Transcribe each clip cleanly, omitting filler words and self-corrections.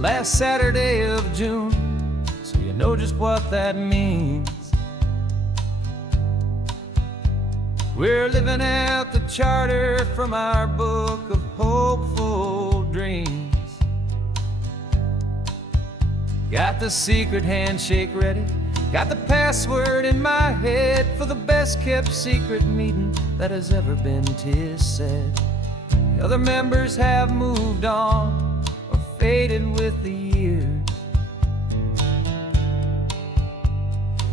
last Saturday of June, so you know just what that means. We're living out the charter from our book of hopeful dreams. Got the secret handshake ready, got the password in my head for the best kept secret meeting that has ever been, 'tis said. The other members have moved on or faded with the years,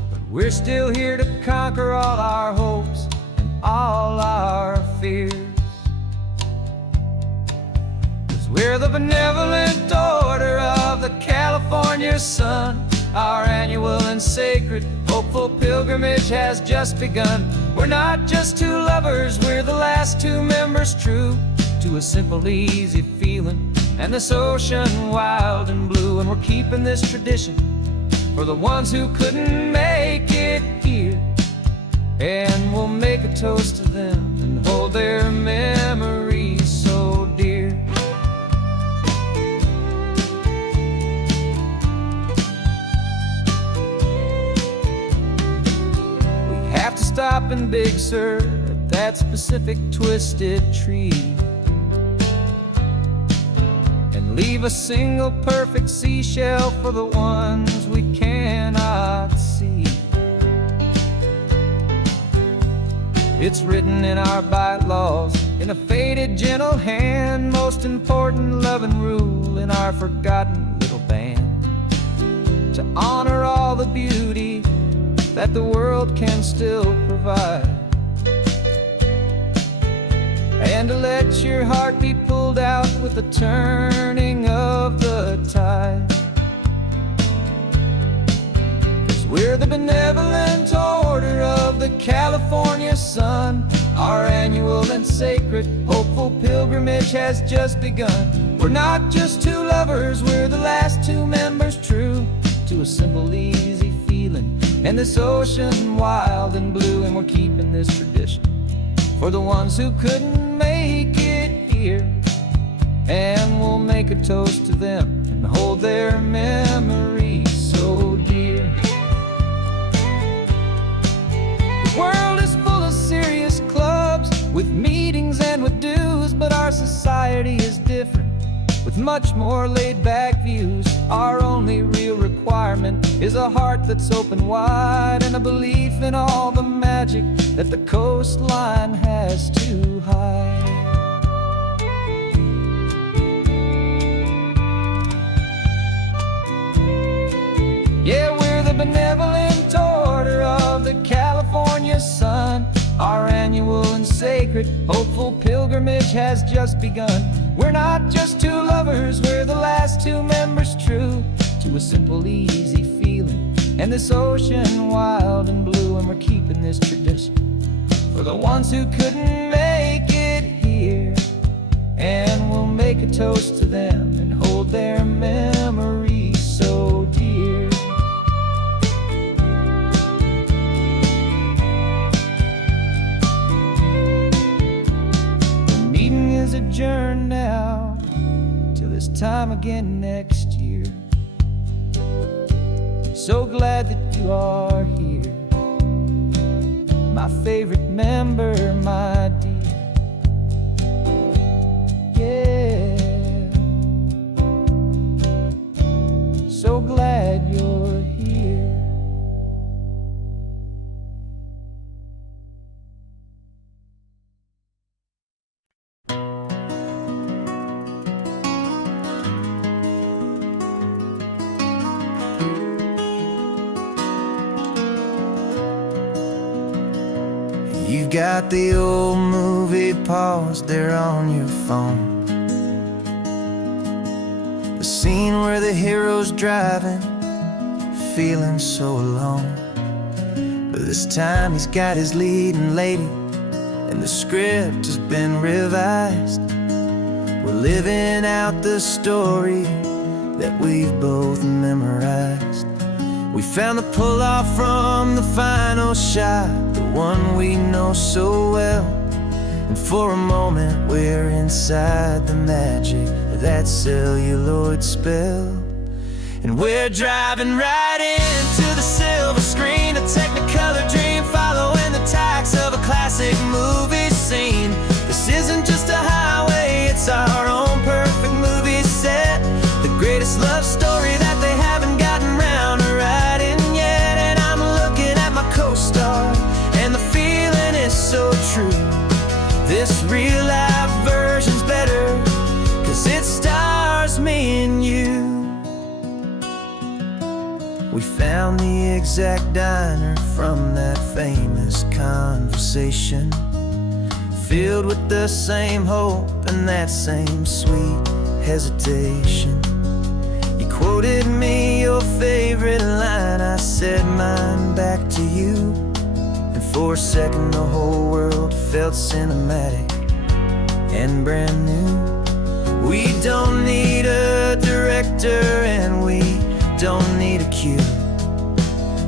but we're still here to conquer all our hopes and all our fears. 'Cause we're the benevolent order of the California sun. Our annual and sacred hopeful pilgrimage has just begun. We're not just two lovers, we're the last two members true to a simple, easy feeling and this ocean wild and blue. And we're keeping this tradition for the ones who couldn't make it here, and we'll make a toast to them and hold their memories so dear. We have to stop in Big Sur at that specific twisted tree and leave a single perfect seashell for the ones we cannot see. It's written in our bylaws in a faded gentle hand, most important loving rule in our forgotten little band, to honor all the beauty that the world can still provide, and to let your heart be pulled out with the turning of the tide. 'Cause we're the benevolent order of the California sun. Our annual and sacred hopeful pilgrimage has just begun. We're not just two lovers, we're the last two members true to a simple, easy feeling and this ocean wild and blue. And we're keeping this tradition for the ones who couldn't make it here, and we'll make a toast to them and hold their memories so dear. The world is full of serious clubs with meetings and with dues, but our society is different with much more laid-back views. Our only real requirement is a heart that's open wide and a belief in all the magic that the coastline has to hide. Yeah, we're the benevolent order of the California sun. Our annual and sacred hopeful pilgrimage has just begun. We're not just two lovers, we're the last two members true to a simple, easy feeling and this ocean wild and blue. And we're keeping this tradition for the ones who couldn't make it here, and we'll make a toast to them and hold their memories so dear. The meeting is adjourned now till this time again next year. So glad that you are here, my favorite member, my dear. Yeah, so glad you're here. You've got the old movie paused there on your phone, the scene where the hero's driving, feeling so alone. But this time he's got his leading lady, and the script has been revised. We're living out the story that we've both memorized. We found the pull-off from the final shot, the one we know so well. And for a moment we're inside the magic that celluloid spell. And we're driving right into the silver screen, a technicolor dream following the tacks of a classic movie scene. This isn't just a highway, it's our own perfect movie set, the greatest love story that they haven't gotten round to writing yet. And I'm looking at my co-star, and the feeling is so true. This real life version's better, 'cause it stars me and you. We found the exact diner from that famous conversation, filled with the same hope and that same sweet hesitation. You quoted me your favorite line, I said mine back to you, and for a second the whole world felt cinematic and brand new. We don't need a director and we don't need a cue.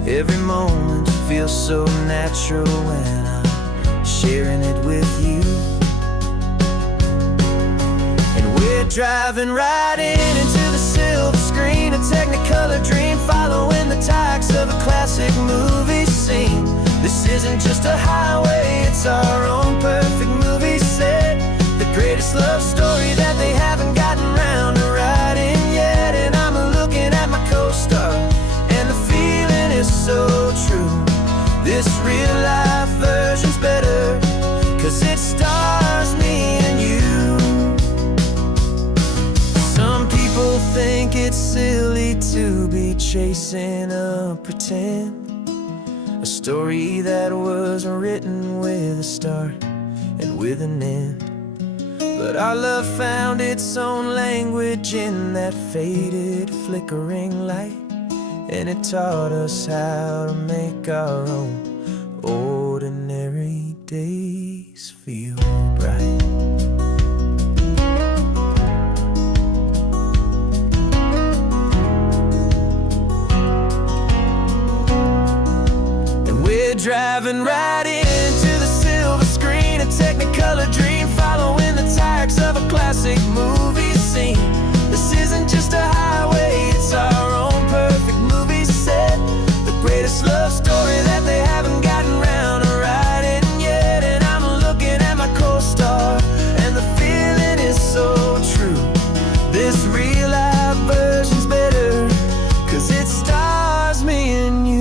Every moment feels so natural when I'm sharing it with you. And we're driving right into the silver screen, a technicolor dream following the tacks of a classic movie scene. This isn't just a highway, it's our own perfect movie set, the greatest love story that they haven't gotten round to writing yet. And I'm looking at my co-star, and the feeling is so true. This real life version's better, 'cause it stars me and you. Some people think it's silly to be chasing a pretend, a story that was written with a start and with an end. But our love found its own language in that faded, flickering light, and it taught us how to make our own ordinary days feel bright. And we're driving right into the silver screen, a technicolor dream following the tacks of a classic movie scene. This isn't just a highway, it's our own perfect movie set, the greatest love story that they haven't gotten round to writing yet. And I'm looking at my co-star, and the feeling is so true. This real life version's better, 'cause it stars me and you.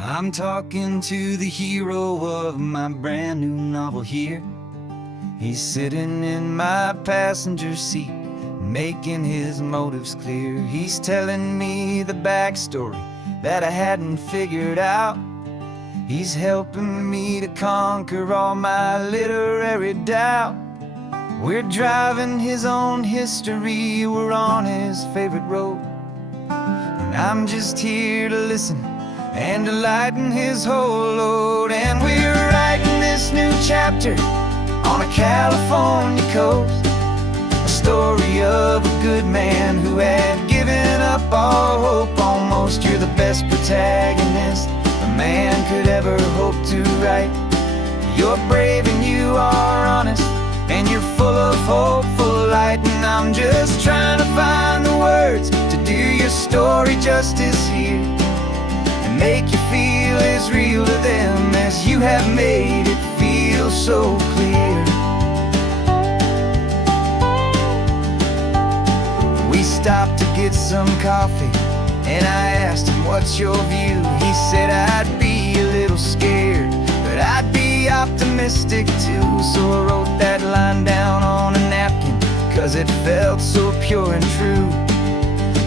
I'm talking to the hero of my brand new novel here. He's sitting in my passenger seat, making his motives clear. He's telling me the backstory that I hadn't figured out. He's helping me to conquer all my literary doubt. We're driving his own history, we're on his favorite road, and I'm just here to listen and to lighten his whole load. And we're writing this new chapter on a California coast, a story of a good man who had given up all hope almost. You're the best protagonist a man could ever hope to write. You're brave and you are honest, and you're full of hopeful light. And I'm just trying to find the words to do your story justice here, and make you feel as real to them as you have made it feel so clear. We stopped to get some coffee, and I asked him, what's your view? He said, I'd be a little scared, but I'd be optimistic too. So I wrote that line down on a napkin, 'cause it felt so pure and true.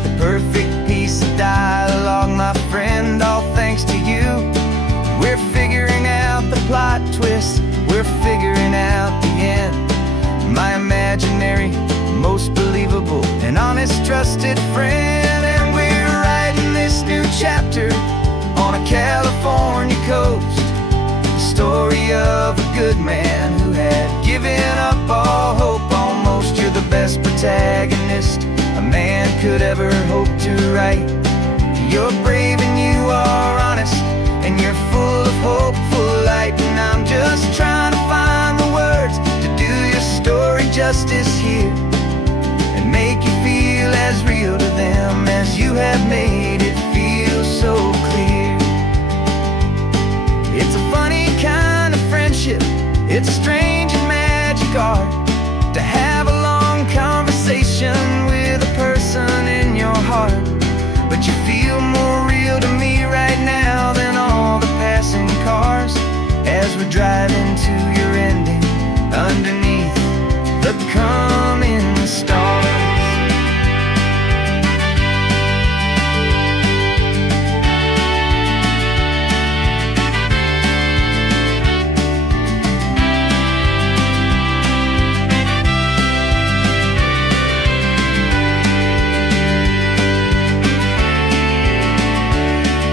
The perfect piece of dialogue, my friend, all thanks to you. We're figuring out the plot twist, we're figuring out the end. My imaginary, most believable and honest trusted friend. And we're writing this new chapter on a California coast, the story of a good man could ever hope to write. You're brave and you are honest, and you're full of hopeful light. And I'm just trying to find the words to do your story justice here, and make you feel as real to them as you have made it feel so clear. It's a funny kind of friendship, it's a strange and magic art to have a long conversation with a person in your heart. But you feel more real to me right now than all the passing cars, as we're driving to your ending underneath the coming stars.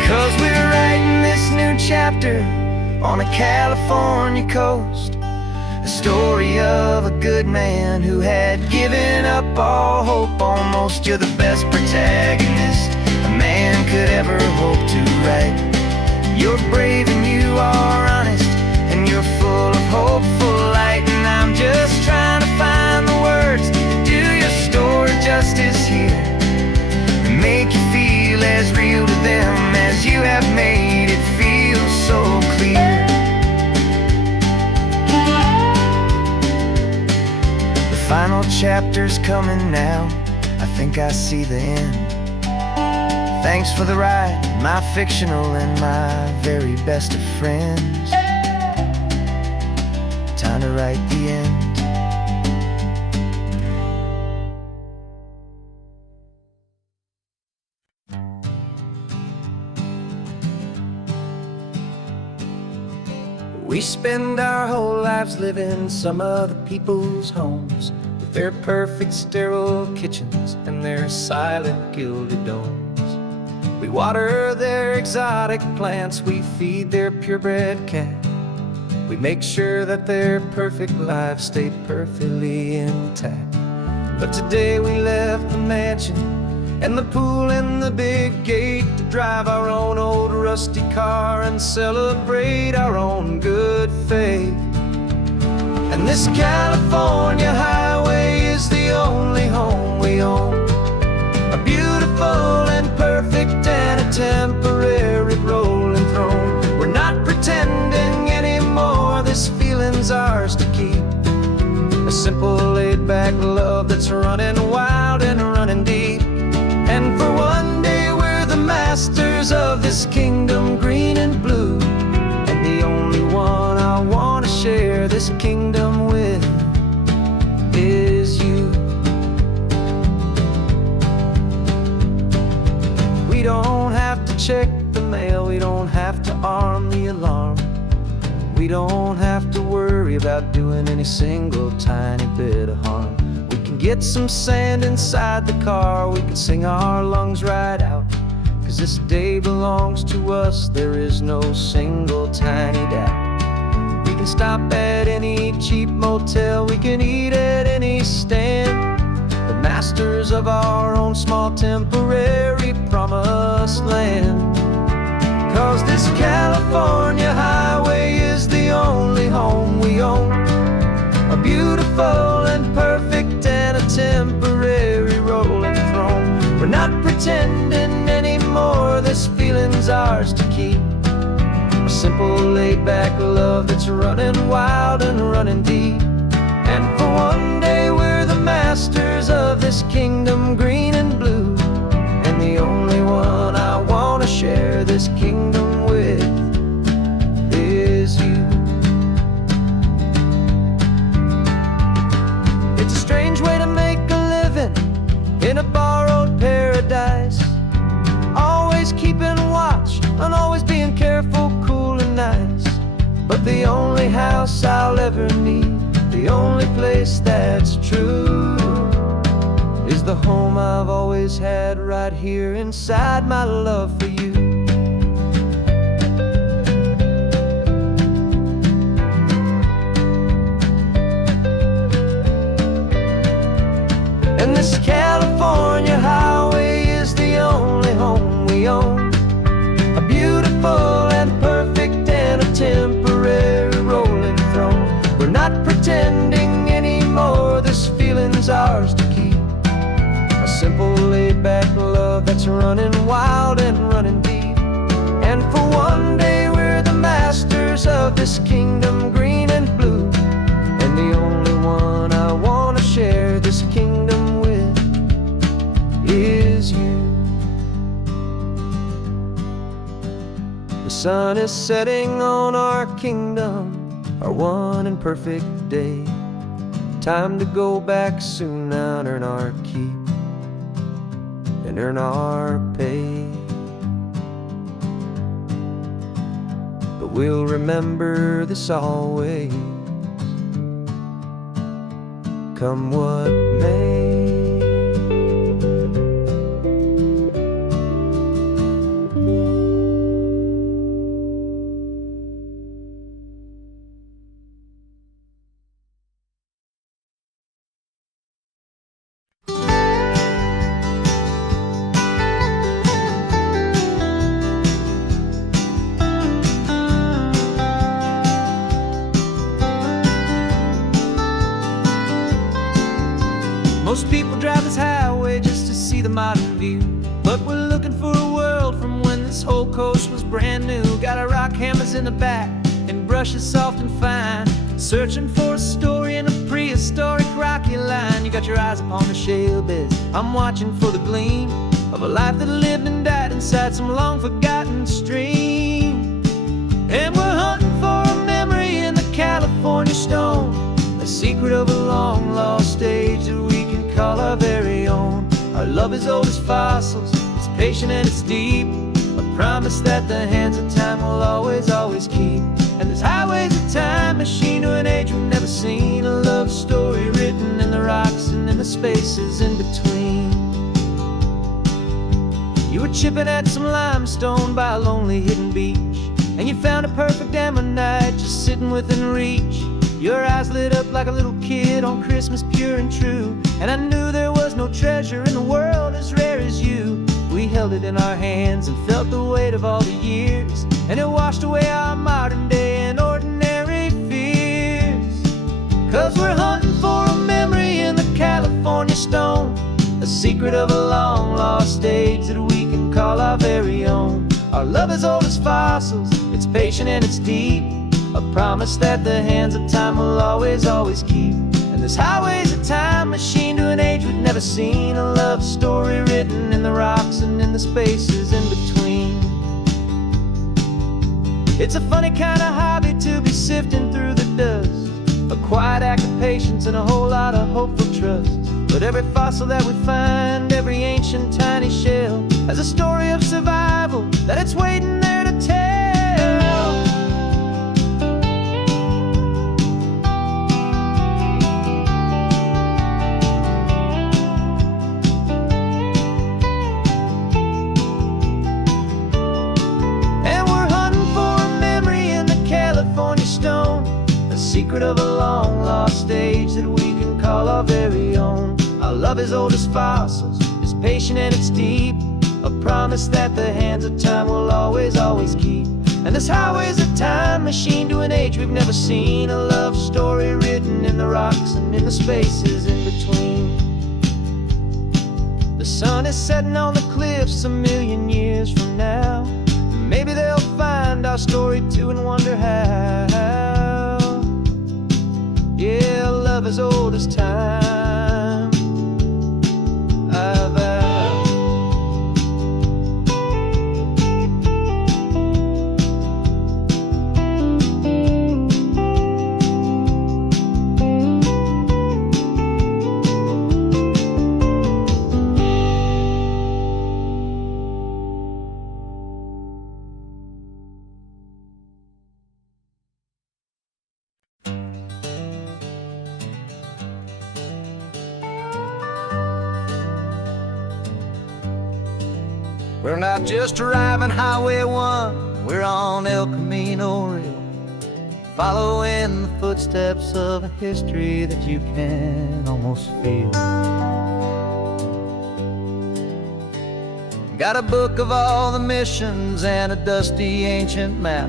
'Cause we're writing this new chapter on a California coast, a story of a good man who had given up all hope almost. You're the best protagonist a man could ever hope to write. You're brave and you are honest, and you're full of hopeful light. And I'm just trying to find the words to do your story justice here, and make you feel as real to them as you have made it feel so clear. The final chapter's coming now, I think I see the end. Thanks for the ride, my fictional and my very best of friends. Time to write the end. We spend our whole lives living some other people's homes, with their perfect sterile kitchens and their silent gilded domes. We water their exotic plants, we feed their purebred cat. We make sure that their perfect lives stay perfectly intact. But today we left the mansion and the pool and the big gate to drive our own old rusty car and celebrate our own good faith. And this California highway is the only home we own, a beautiful and perfect and a temporary rolling throne. We're not pretending anymore, this feeling's ours to keep, a simple laid-back love that's running wild and running deep. And for one day we're the masters of this kingdom green and blue, and the only one I want to share this kingdom with is you. We don't have to check the mail, we don't have to arm the alarm, we don't have to worry about doing any single tiny bit of harm. Get some sand inside the car, we can sing our lungs right out, 'cause this day belongs to us, there is no single tiny doubt. We can stop at any cheap motel, we can eat at any stand, the masters of our own small temporary promised land. 'Cause this California highway is the only home we own, a beautiful and perfect and a temporary rolling throne. We're not pretending anymore, this feeling's ours to keep, a simple laid-back love that's running wild and running deep. And for one day we're the masters of this kingdom green and blue, and the only one I want to share this kingdom with is you. It's a strange way to make a living in a borrowed paradise, always keeping watch and always being careful, cool and nice. But the only house I'll ever need, the only place that's true, is the home I've always had right here inside my love for you. And this California highway bring back love that's running wild and running deep. And for one day we're the masters of this kingdom, green and blue. And the only one I want to share this kingdom with is you. The sun is setting on our kingdom, our one and perfect day. Time to go back soon now and earn our keep and earn our pay. But we'll remember this always, come what may. Most people drive this highway just to see the modern view, but we're looking for a world from when this whole coast was brand new. Got our rock hammers in the back and brushes soft and fine, searching for a story in a prehistoric rocky line. You got your eyes upon the shale beds, I'm watching for the gleam of a life that lived and died inside some long forgotten stream. And we're hunting for a memory in the California stone, a secret of a long lost age that we can call our very own. Our love is old as fossils, it's patient and it's deep, a promise that the hands of time will always, always keep. And this highway's a time machine to an age we've never seen, a love story written in the rocks and in the spaces in between. You were chipping at some limestone by a lonely hidden beach, and you found a perfect ammonite just sitting within reach. Your eyes lit up like a little kid on Christmas, pure and true. And I knew there was no treasure in the world as rare as you. We held it in our hands and felt the weight of all the years, and it washed away our modern day and ordinary fears. 'Cause we're hunting for a memory in the California stone, a secret of a long lost age that we can call our very own. Our love is old as fossils, it's patient and it's deep, a promise that the hands of time will always, always keep. And this highway's a time machine to an age we've never seen, a love story written in the rocks and in the spaces in between. It's a funny kind of hobby to be sifting through the dust, a quiet act of patience and a whole lot of hopeful trust. But every fossil that we find, every ancient tiny shell, has a story of survival that it's waiting there to tell. Secret of a long lost age that we can call our very own. Our love is old as fossils, it's patient and it's deep, a promise that the hands of time will always, always keep. And this highway's a time machine to an age we've never seen, a love story written in the rocks and in the spaces in between. The sun is setting on the cliffs a million years from now, maybe they'll find our story too and wonder how. Yeah, love as old as time, I vow. We're not just driving Highway 1, we're on El Camino Real, following the footsteps of a history that you can almost feel. Got a book of all the missions and a dusty ancient map,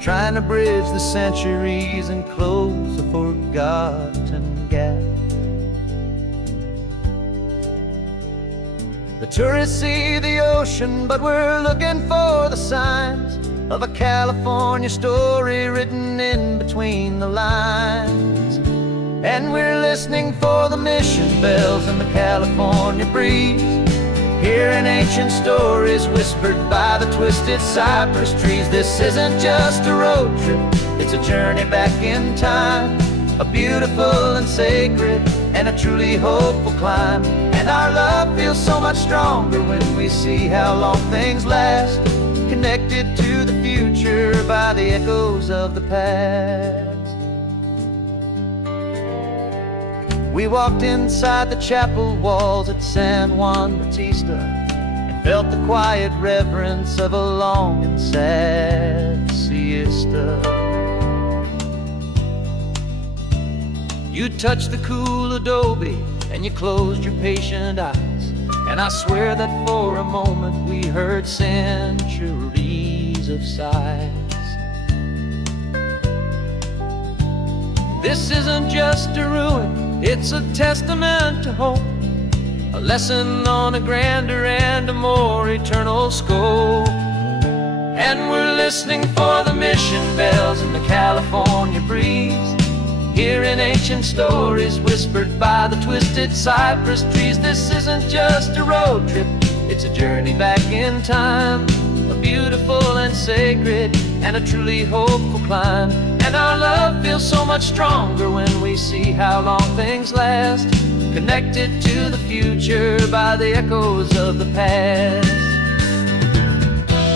trying to bridge the centuries and close a forgotten gap. The tourists see the ocean, but we're looking for the signs of a California story written in between the lines. And we're listening for the mission bells and the California breeze, hearing ancient stories whispered by the twisted cypress trees. This isn't just a road trip, it's a journey back in time, a beautiful and sacred and a truly hopeful climb. And our love feels so much stronger when we see how long things last, connected to the future by the echoes of the past. We walked inside the chapel walls at San Juan Bautista and felt the quiet reverence of a long and sad siesta. You touched the cool adobe and you closed your patient eyes, and I swear that for a moment we heard centuries of sighs. This isn't just a ruin, it's a testament to hope, a lesson on a grander and a more eternal scope. And we're listening for the mission bells and the California breeze, hearing ancient stories whispered by the twisted cypress trees. This isn't just a road trip, it's a journey back in time, a beautiful and sacred and a truly hopeful climb. And our love feels so much stronger when we see how long things last, connected to the future by the echoes of the past.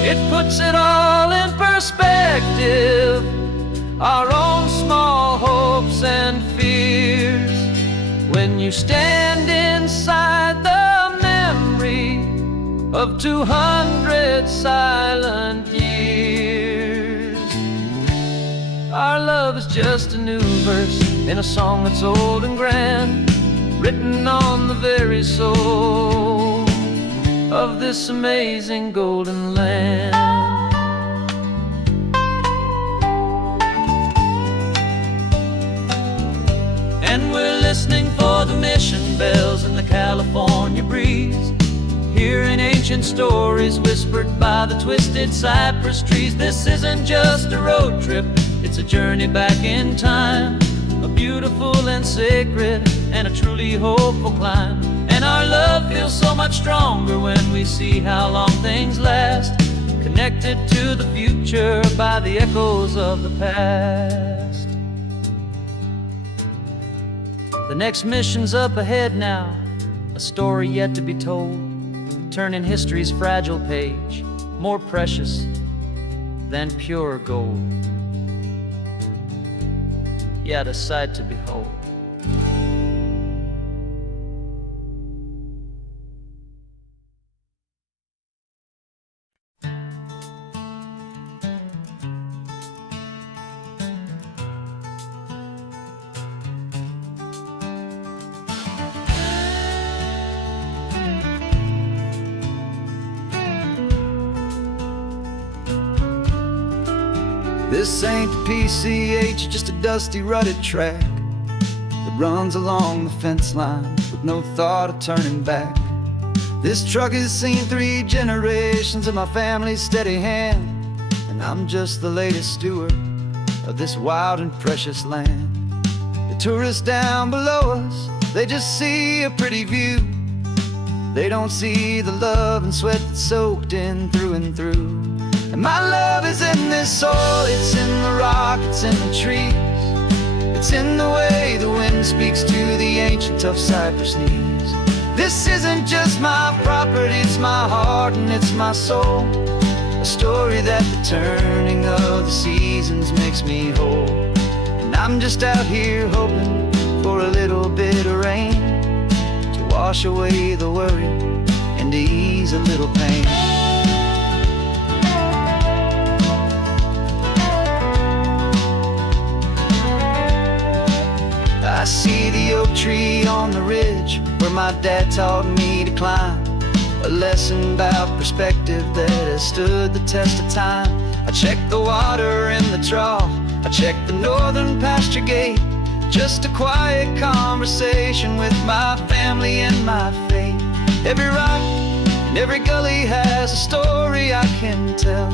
It puts it all in perspective, our own small hopes and fears, when you stand inside the memory of 200 silent years. Our love is just a new verse in a song that's old and grand, written on the very soul of this amazing golden land. And we're listening for the mission bells and the California breeze, hearing ancient stories whispered by the twisted cypress trees. This isn't just a road trip, it's a journey back in time, a beautiful and sacred and a truly hopeful climb. And our love feels so much stronger when we see how long things last, connected to the future by the echoes of the past. The next mission's up ahead now, a story yet to be told, turning history's fragile page more precious than pure gold. Yet a sight to behold. This ain't the PCH, just a dusty, rutted track that runs along the fence line with no thought of turning back. This truck has seen 3 generations of my family's steady hand, and I'm just the latest steward of this wild and precious land. The tourists down below us, they just see a pretty view. They don't see the love and sweat that's soaked in through and through. And my love is in this soil, it's in the rock, it's in the trees, it's in the way the wind speaks to the ancient tough cypress knees. This isn't just my property, it's my heart and it's my soul, a story that the turning of the seasons makes me whole. And I'm just out here hoping for a little bit of rain to wash away the worry and to ease a little pain. I see the oak tree on the ridge where my dad taught me to climb, a lesson about perspective that has stood the test of time. I check the water in the trough, I check the northern pasture gate, just a quiet conversation with my family and my faith. Every rock, Every gully has a story I can tell,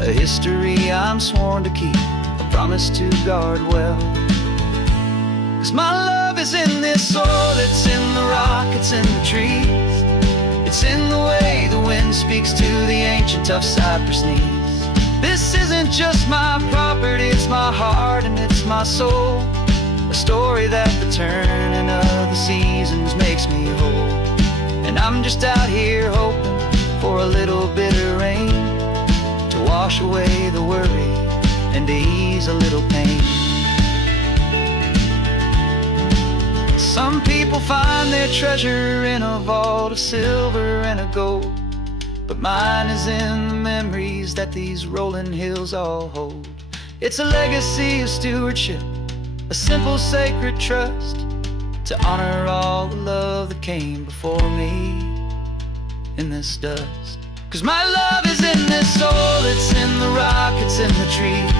a history I'm sworn to keep, a promise to guard well. 'Cause my love is in this soil, it's in the rock, it's in the trees. It's in the way the wind speaks to the ancient tough cypress knees. This isn't just my property, it's my heart and it's my soul. A story that the turning of the seasons makes me whole. And I'm just out here hoping for a little bit of rain to wash away the worry and to ease a little pain. Some people find their treasure in a vault of silver and a gold, but mine is in the memories that these rolling hills all hold. It's a legacy of stewardship, a simple sacred trust, to honor all the love that came before me in this dust. 'Cause my love is in this soul, it's in the rock, it's in the trees.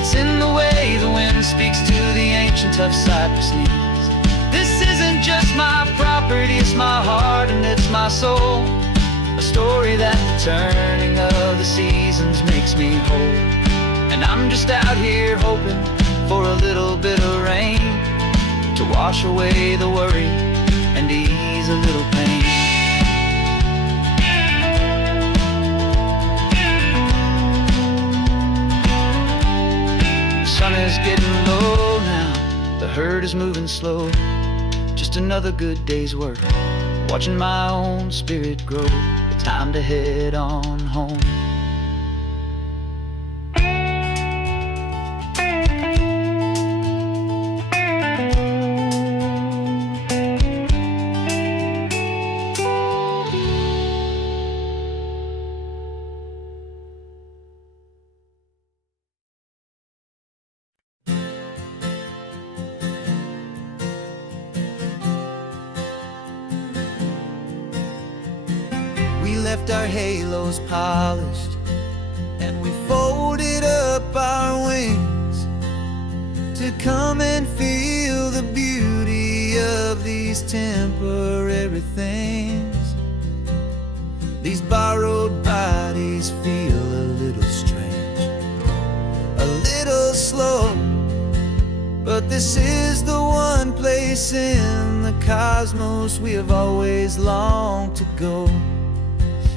It's in the way the wind speaks to the ancient tough cypress knees. This isn't just my property, it's my heart and it's my soul. A story that the turning of the seasons makes me whole. And I'm just out here hoping for a little bit of rain to wash away the worry and ease a little pain. The sun is getting low now, the herd is moving slow. Just another good day's work, watching my own spirit grow. Time to head on home. We left our halos polished and we folded up our wings to come and feel the beauty of these temporary things. These borrowed bodies feel a little strange, a little slow, but this is the one place in the cosmos we have always longed to go.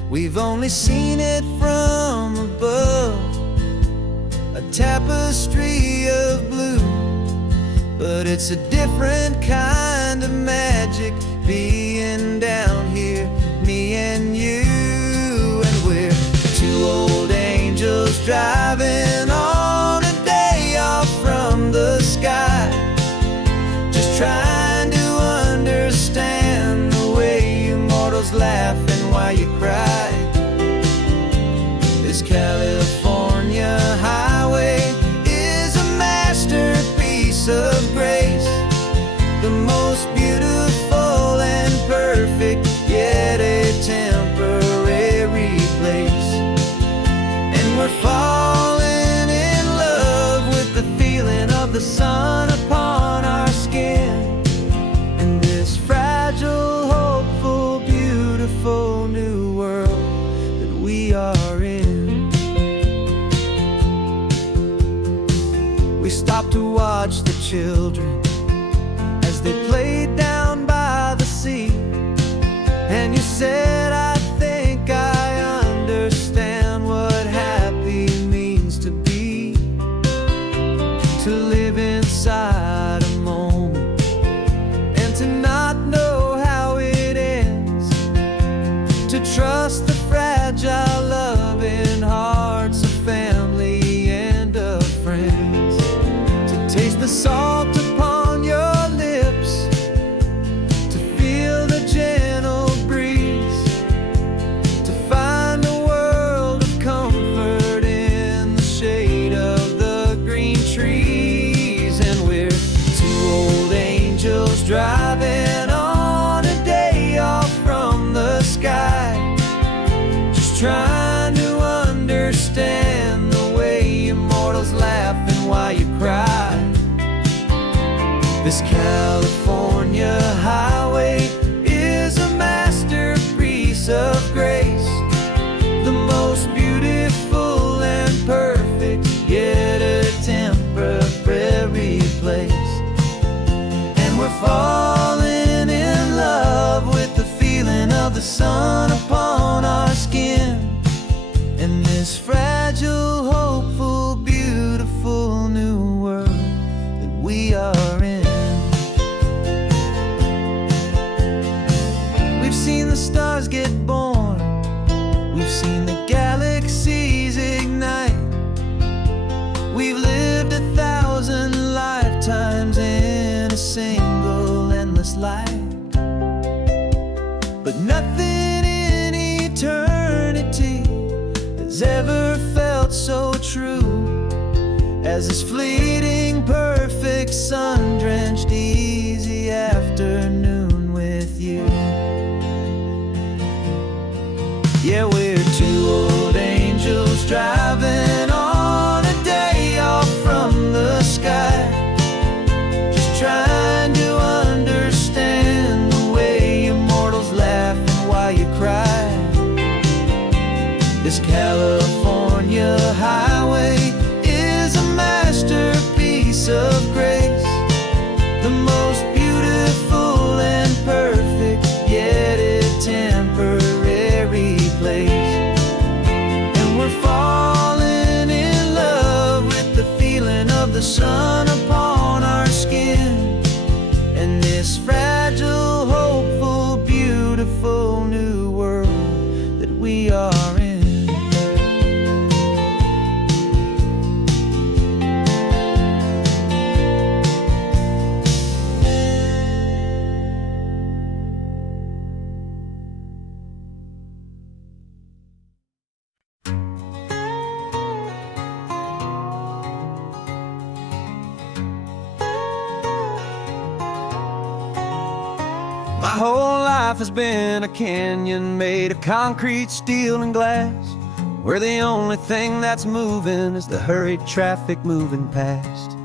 We've only seen it from above, a tapestry of blue, but it's a different kind of magic being down here, me and you. And we're two old angels driving on a day off from the sky, just trying to understand the way you mortals laugh and why you cry. This California highway is a masterpiece of grace, the most beautiful and perfect, yet a temporary place. And we're falling in love with the feeling of the sun upon our skin, and this fragile, hopeful, beautiful new world that we are in. We stopped to watch the children as they played down by the sea, and you said, I think I understand what happy means to be, to live inside a moment and to not know how it ends, to trust the fragile loving hearts of family and of friends, to taste the salt upon your lips, to feel the gentle breeze, to find a world of comfort in the shade of the green trees. And we're two old angels driving on a day off from the sky, just trying to understand the way immortals laugh and why you cry. This California highway is a masterpiece of place, the most beautiful and perfect, yet a temporary place. And we're falling in love with the feeling of the sun upon our skin, and this fragile, hopeful, beautiful new world that we are in. We've seen the stars get born, we've seen the galaxies ignite, we've lived 1,000 lifetimes in a single endless life. But nothing in eternity has ever felt so true as this fleeting, perfect, sun-drenched, easy afternoon with you. Yeah, we're two old angels driving on a day off from the sky, just trying to understand the way you mortals laugh and why you cry. This California highway is a masterpiece of grace, the most beautiful and perfect, yet a temporary place. And we're falling in love with the feeling of the sun upon our skin, and this fragile, hopeful, beautiful new world that we are in. My whole life has been a canyon made of concrete, steel, and glass, where the only thing that's moving is the hurried traffic moving past.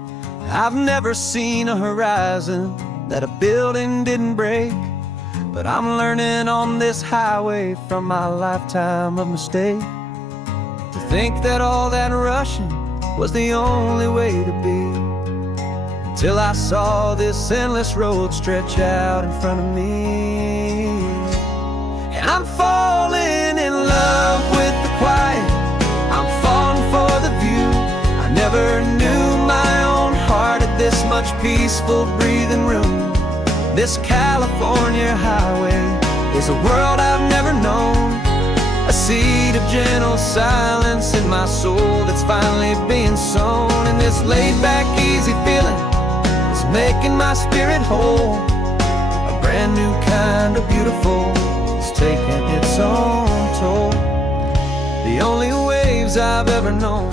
I've never seen a horizon that a building didn't break, but I'm learning on this highway from my lifetime of mistake to think that all that rushing was the only way to be. Till I saw this endless road stretch out in front of me, and I'm falling in love with the quiet, I'm falling for the view. I never knew my own heart had this much peaceful breathing room. This California highway is a world I've never known, a seed of gentle silence in my soul that's finally being sown. And this laid-back, easy feeling making my spirit whole, a brand new kind of beautiful is taking its own toll. The only waves I've ever known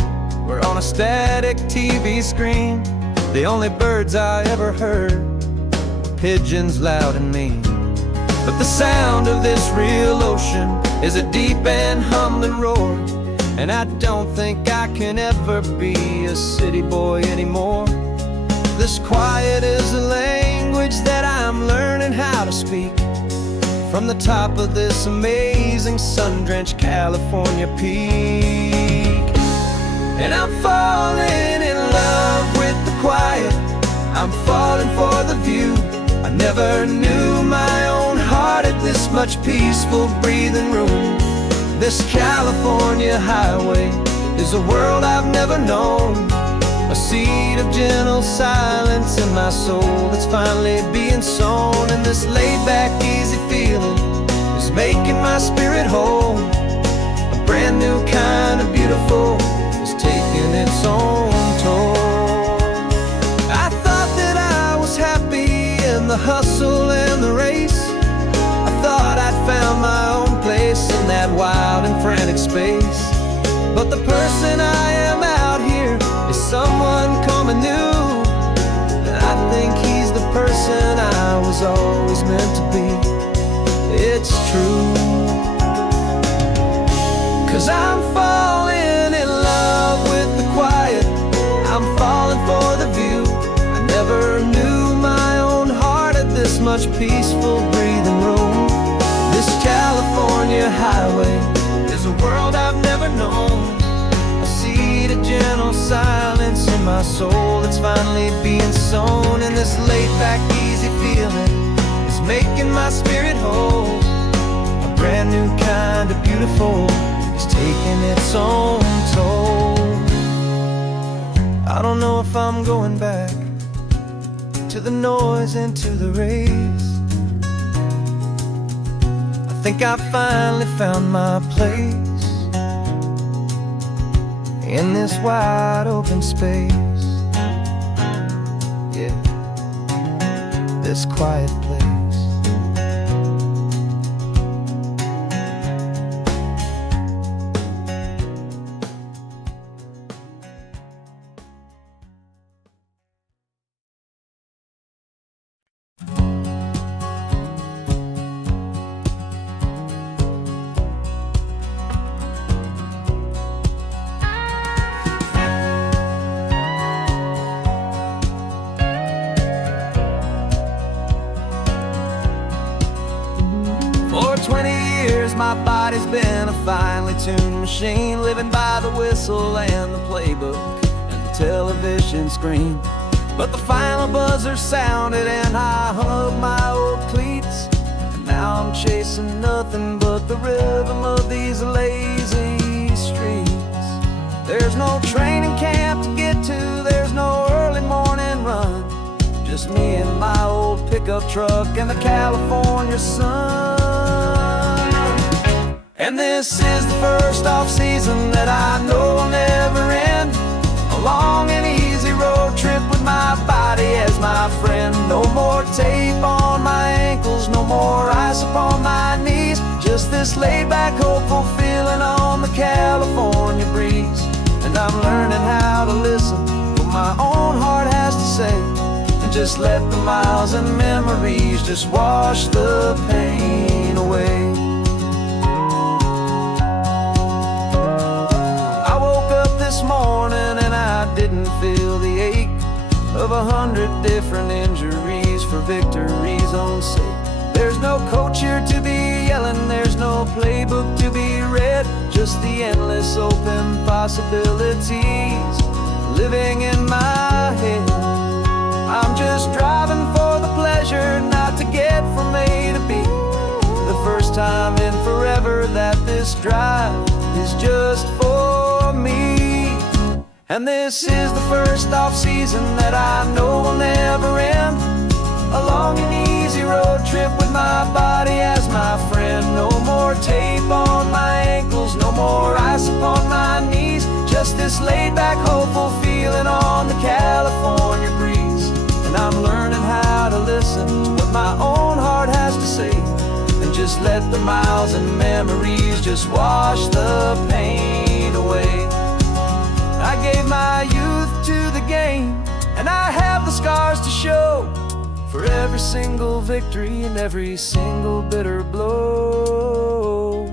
were on a static TV screen. The only birds I ever heard were pigeons loud and mean. But the sound of this real ocean is a deep and humbling roar, and I don't think I can ever be a city boy anymore. This quiet is a language that I'm learning how to speak from the top of this amazing sun-drenched California peak. And I'm falling in love with the quiet, I'm falling for the view. I never knew my own heart had this much peaceful breathing room. This California highway is a world I've never known, a seed of gentle silence in my soul that's finally being sown. And this laid-back, easy feeling is making my spirit whole, a brand new kind of beautiful is taking its own toll. I thought that I was happy in the hustle and the race, I thought I'd found my own place in that wild and frantic space. But the person I am out here is someone coming new, and I think he's the person I was always meant to be. It's true, 'cause I'm falling in love with the quiet, I'm falling for the view. I never knew my own heart had this much peaceful breathing room. This California California highway is a world I've never known. I see the gentle silence in my soul that's finally being sown, and this laid-back, easy feeling is making my spirit whole. A brand new kind of beautiful is taking its own toll. I don't know if I'm going back to the noise and to the race. I think I finally found my place in this wide open space. Yeah, this quiet place. For 20 years my body's been a finely tuned machine, living by the whistle and the playbook and the television screen. But the final buzzer sounded and I hung up my old cleats, and now I'm chasing nothing but the rhythm of these lazy streets. There's no training camp to get to, there's no early morning run, just me and my old pickup truck and the California sun. And this is the first off-season that I know will never end. A long and easy road trip with my body as my friend. No more tape on my ankles, no more ice upon my knees, just this laid-back, hopeful feeling on the California breeze. And I'm learning how to listen to what my own heart has to say, and just let the miles and memories just wash the pain away. This morning and I didn't feel the ache of 100 different injuries for victory's own sake. There's no coach here to be yelling, there's no playbook to be read, just the endless open possibilities living in my head. I'm just driving for the pleasure, not to get from A to B. The first time in forever that this drive is just for me. And this is the first off-season that I know will never end. A long and easy road trip with my body as my friend. No more tape on my ankles, no more ice upon my knees, just this laid-back, hopeful feeling on the California breeze. And I'm learning how to listen to what my own heart has to say, and just let the miles and memories just wash the pain away. I gave my youth to the game, and I have the scars to show for every single victory and every single bitter blow.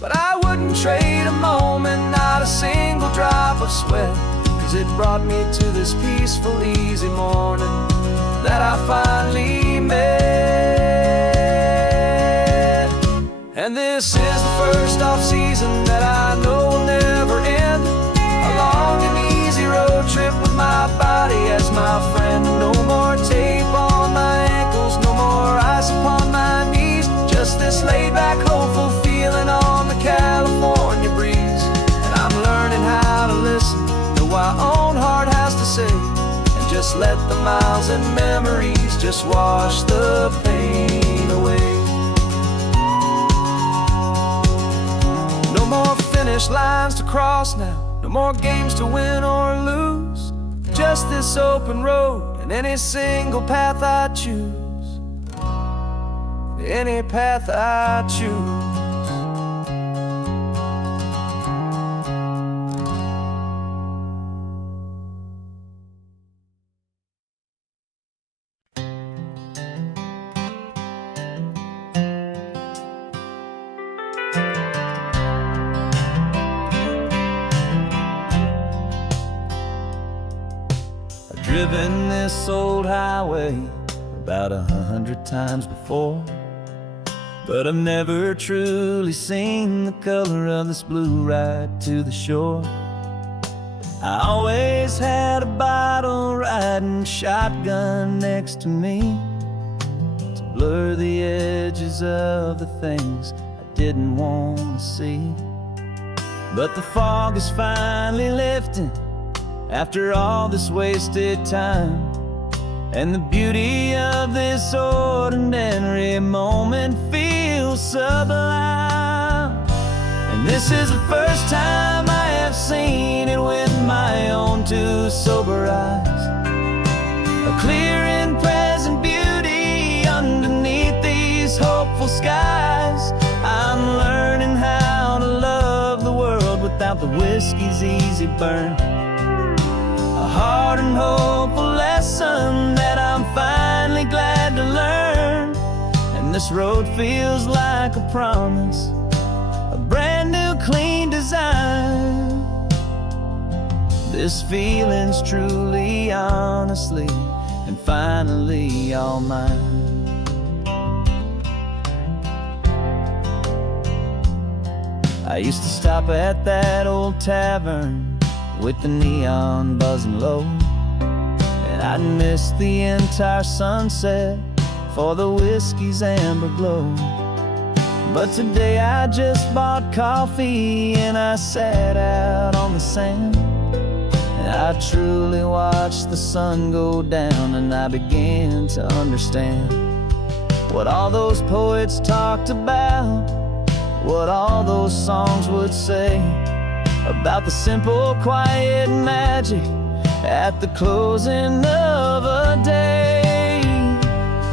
But I wouldn't trade a moment, not a single drop of sweat, 'cause it brought me to this peaceful, easy morning that I finally met. And this is the first off-season that I know will never end. A long and easy road trip with my body as my friend. No more tape on my ankles, no more ice upon my knees, just this laid-back, hopeful feeling on the California breeze. And I'm learning how to listen to what my own heart has to say, and just let the miles and memories just wash the pain away. No more finish lines to cross now, no more games to win or lose, just this open road and any single path I choose, any path I choose. Driven this old highway about 100 times before. but I've never truly seen the color of this blue right to the shore. I always had a bottle riding shotgun next to me to blur the edges of the things I didn't want to see. But the fog is finally lifting after all this wasted time, and the beauty of this ordinary moment feels sublime. And this is the first time I have seen it with my own two sober eyes, a clear and present beauty underneath these hopeful skies. I'm learning how to love the world without the whiskey's easy burn, a hard and hopeful lesson that I'm finally glad to learn. And this road feels like a promise, a brand new clean design. This feeling's truly, honestly, and finally all mine. I used to stop at that old tavern with the neon buzzing low, and I'd miss the entire sunset for the whiskey's amber glow. But today I just bought coffee and I sat out on the sand, and I truly watched the sun go down, and I began to understand what all those poets talked about, what all those songs would say about the simple, quiet magic at the closing of a day.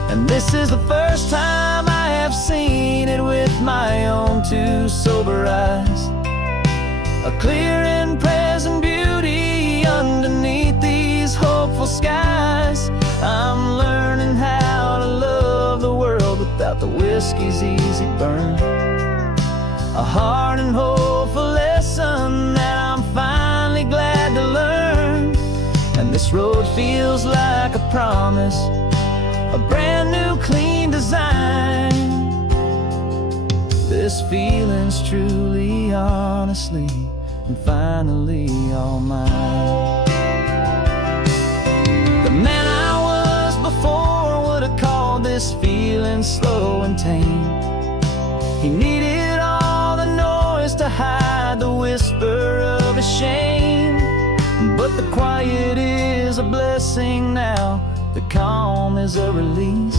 And this is the first time I have seen it with my own two sober eyes, a clear and present beauty underneath these hopeful skies. I'm learning how to love the world without the whiskey's easy burn, a hard and hopeful lesson that I'm finally glad to learn. And this road feels like a promise, a brand new clean design. This feeling's truly, honestly, and finally all mine. The man I was before would have called this feeling slow and tame. He needed all the noise to hide the whisper of his shame. But the quiet is a blessing now, the calm is a release,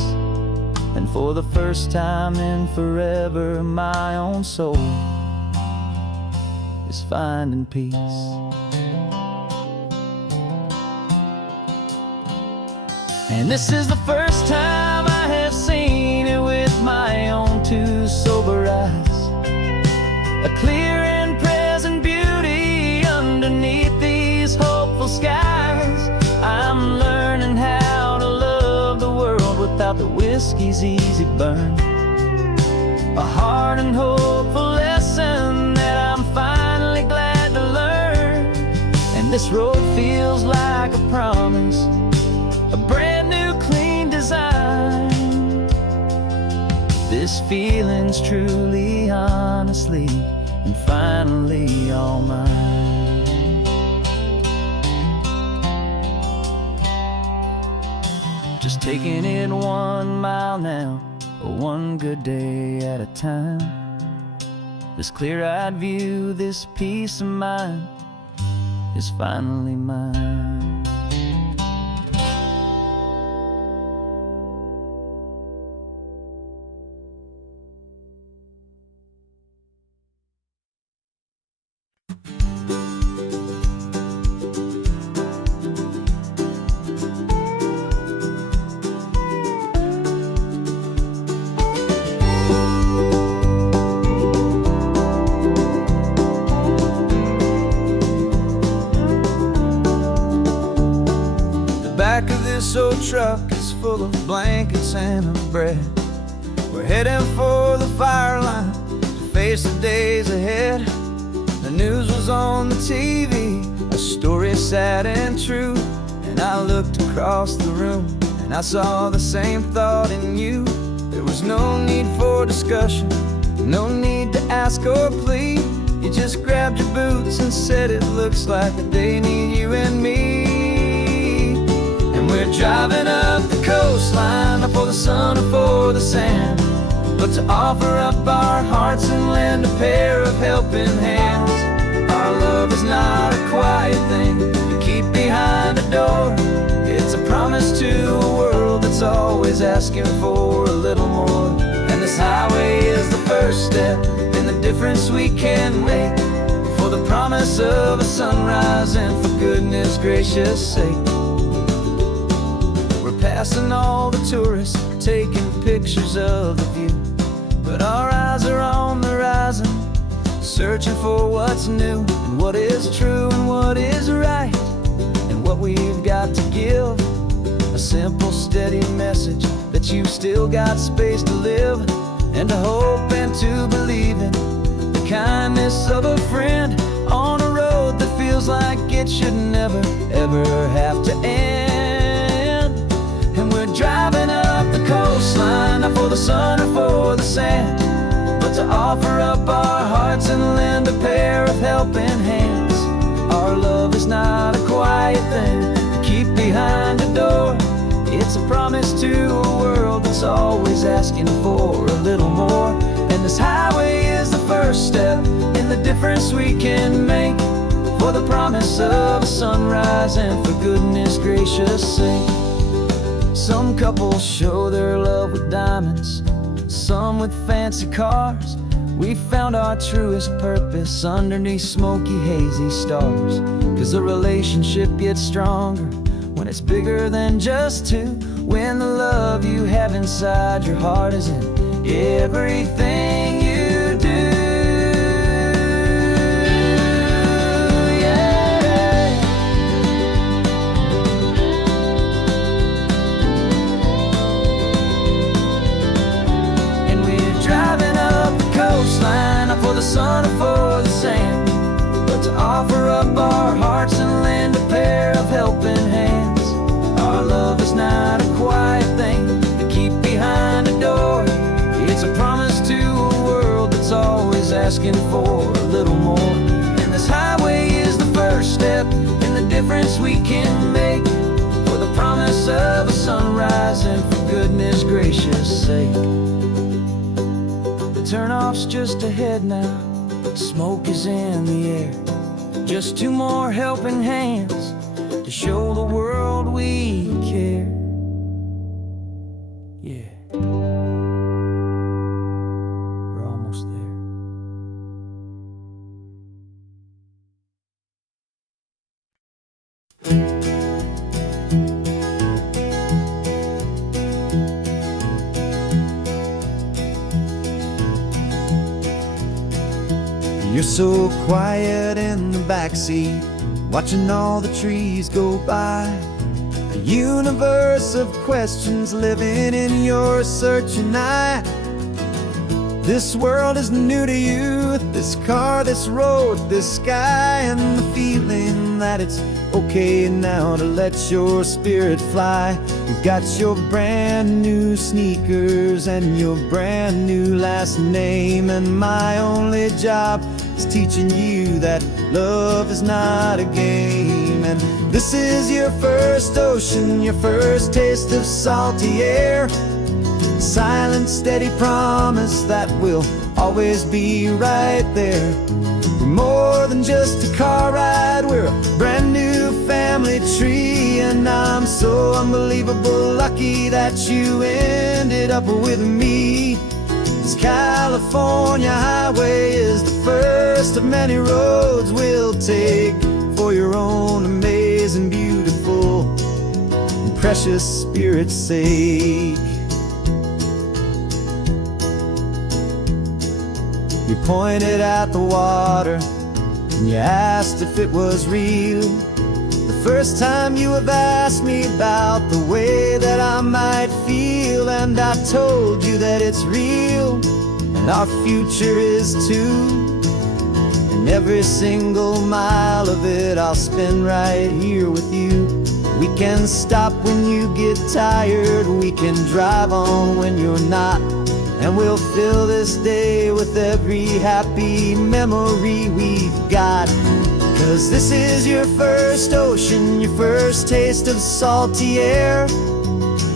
and for the first time in forever my own soul is finding peace. And this is the first time I have seen it with my own two sober eyes, a clear and present beauty underneath these hopeful skies. I'm learning how to love the world without the whiskey's easy burn, a hard and hopeful lesson that I'm finally glad to learn. And this road feels like a promise, a brand new clean design. This feeling's truly, honestly, and finally all mine. Just taking it 1 mile now, one good day at a time. This clear-eyed view, this peace of mind is finally mine. Back of this old truck is full of blankets and of bread. We're heading for the fire line to face the days ahead. The news was on the TV, a story sad and true, and I looked across the room and I saw the same thought in you. There was no need for discussion, no need to ask or plead. You just grabbed your boots and said it looks like they need you and me. And we're driving up the coastline, not for the sun or for the sand, but to offer up our hearts and lend a pair of helping hands. Our love is not a quiet thing you keep behind a door. It's a promise to a world that's always asking for a little more. And this highway is the first step in the difference we can make, for the promise of a sunrise and for goodness gracious sake. We're passing all the tourists, taking pictures of the view, but our eyes are on the horizon, searching for what's new and what is true and what is right, and what we've got to give. A simple, steady message that you've still got space to live, and to hope and to believe in the kindness of a friend on a road that feels like it should never, ever have to end. And we're driving up the coastline, not for the sun or for the sand, but to offer up our hearts and lend a pair of helping hands. Our love is not a quiet thing to keep behind a door. It's a promise to a world that's always asking for a little more. And this highway is the first step in the difference we can make, for the promise of a sunrise and for goodness gracious sake. Some couples show their love with diamonds, some with fancy cars. We found our truest purpose underneath smoky, hazy stars. 'Cause a relationship gets stronger when it's bigger than just two, when the love you have inside your heart is in everything you do. Yeah. And we're driving up the coastline, not for the sun or for the sand, but to offer up our hearts and lend a pair of helping hands. Our love is not a quiet thing to keep behind a door. It's a promise to a world that's always asking for a little more. And this highway is the first step in the difference we can make, for the promise of a sunrise and for goodness gracious sake. The turnoff's just ahead now, smoke is in the air. Just two more helping hands to show the world we care. Yeah, we're almost there. You're so quiet in the backseat, watching all the trees go by. A universe of questions living in your searching eye. This world is new to you, this car, this road, this sky, and the feeling that it's okay now to let your spirit fly. You've got your brand new sneakers and your brand new last name, and my only job is teaching you that love is not a game. And this is your first ocean, your first taste of salty air. Silent, steady promise that we'll always be right there. We're more than just a car ride, we're a brand new family tree. And I'm so unbelievable lucky that you ended up with me. This California highway is the first of many roads we'll take for your own amazing, beautiful, and precious spirit's sake. You pointed at the water and you asked if it was real. The first time you have asked me about the way that I might feel, and I told you that it's real and our future is too. And every single mile of it I'll spend right here with you. We can stop when you get tired, we can drive on when you're not, and we'll fill this day with every happy memory we've got. 'Cause this is your first ocean, your first taste of salty air,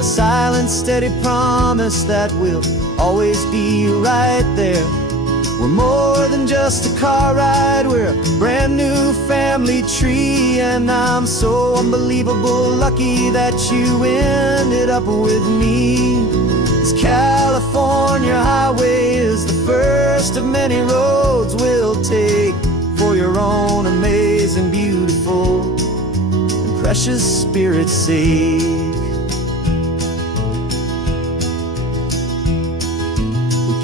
a silent, steady promise that we'll always be right there. We're more than just a car ride, we're a brand new family tree, and I'm so unbelievable lucky that you ended up with me. This California highway is the first of many roads we'll take for your own amazing, beautiful, and precious spirit's sake.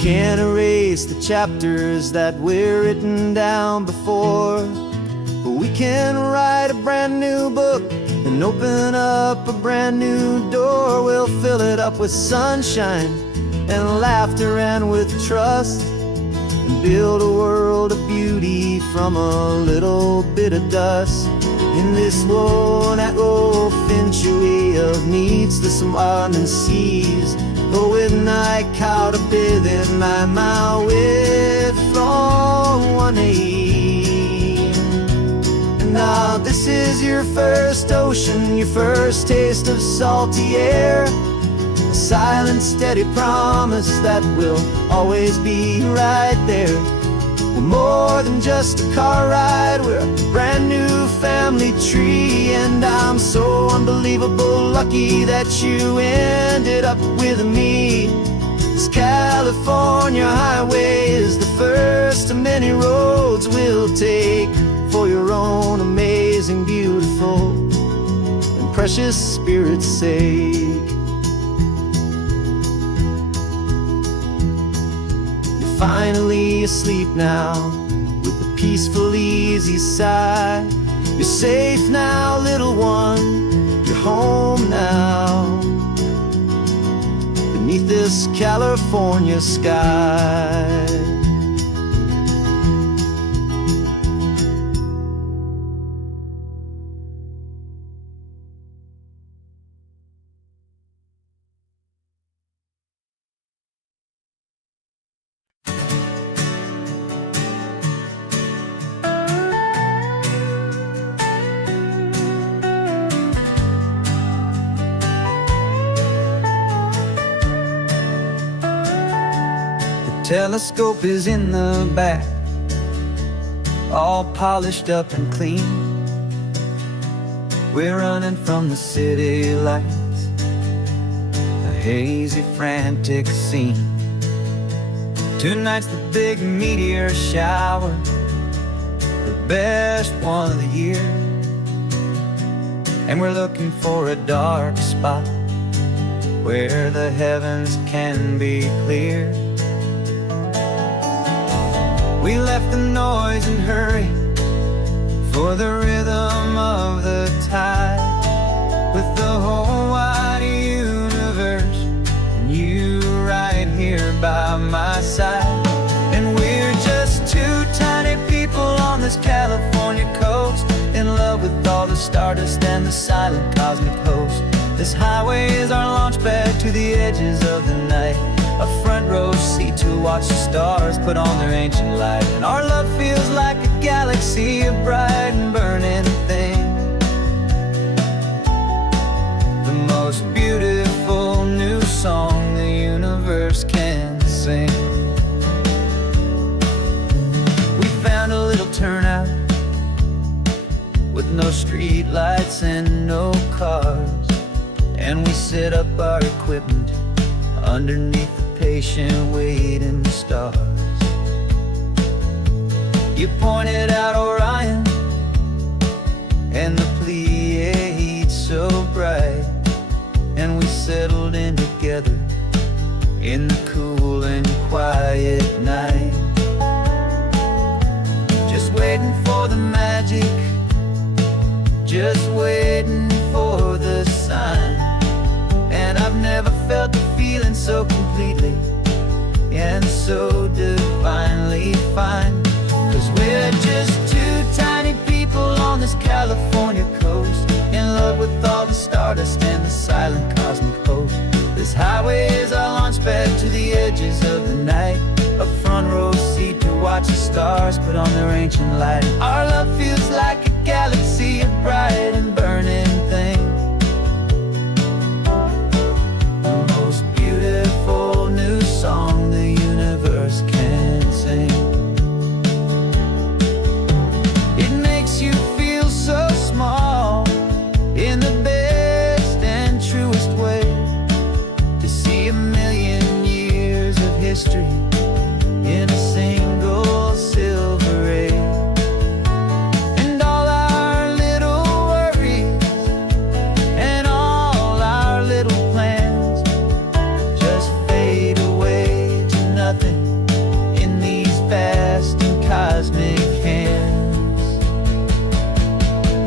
Can't erase the chapters that we're written down before, but we can write a brand new book and open up a brand new door. We'll fill it up with sunshine and laughter and with trust, and build a world of beauty from a little bit of dust. In this world that century of needs the surrounding seas, when I caught a bit in my mouth with from one aim. And now this is your first ocean, your first taste of salty air, a silent, steady promise that we'll always be right there. We're more than just a car ride, we're a brand new family tree, and I'm so unbelievable lucky that you ended up with me. This California highway is the first of many roads we'll take for your own amazing, beautiful, and precious spirit's sake. Finally asleep now, with a peaceful, easy sigh. You're safe now, little one, you're home now, beneath this California sky. Telescope is in the back, all polished up and clean. We're running from the city lights, a hazy, frantic scene. Tonight's the big meteor shower, the best one of the year, and we're looking for a dark spot where the heavens can be clear. We left the noise and hurry for the rhythm of the tide, with the whole wide universe and you right here by my side. And we're just two tiny people on this California coast, in love with all the stardust and the silent cosmic host. This highway is our launch pad to the edges of the night, a front row seat to watch the stars put on their ancient light. And our love feels like a galaxy, a bright and burning thing, the most beautiful new song the universe can sing. We found a little turnout with no street lights and no cars, and we set up our equipment underneath the patient waiting stars. You pointed out Orion and the Pleiades so bright, and we settled in together in the cool and quiet night, just waiting for the magic, just waiting for the sign. And I've never felt the feeling so completely and so divinely fine. 'Cause we're just two tiny people on this California coast, in love with all the silent cosmic host. This highway is our launch pad to the edges of the night, a front row seat to watch the stars put on their ancient light. Our love feels like a galaxy, a bright and burning thing, the most beautiful new song the universe can sing. It makes you feel so small in the best and truest way, to see 1,000,000 years of history in a single silver ray. And all our little worries and all our little plans just fade away to nothing in these vast and cosmic hands.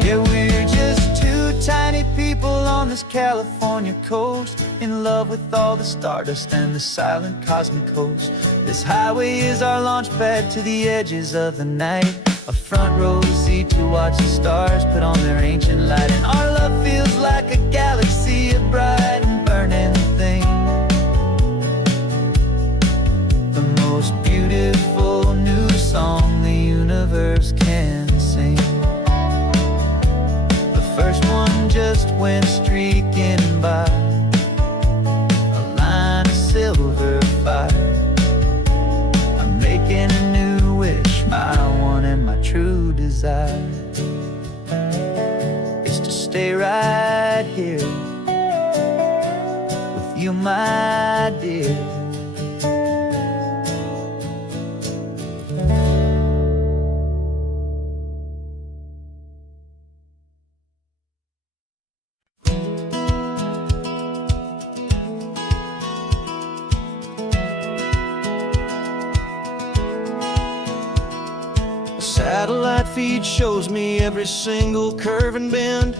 Yeah, we're just two tiny people on this California coast, in love with all the stardust and the silent cosmic host. This highway is our launch pad to the edges of the night, a front row seat to watch the stars put on their ancient light. And our love feels like a galaxy, a bright and burning thing, the most beautiful new song the universe can sing. The first one just went streaking by, a line of silver fire. I'm making a new wish, my one and my true desire is to stay right here with you, my dear. Satellite feed shows me every single curve and bend,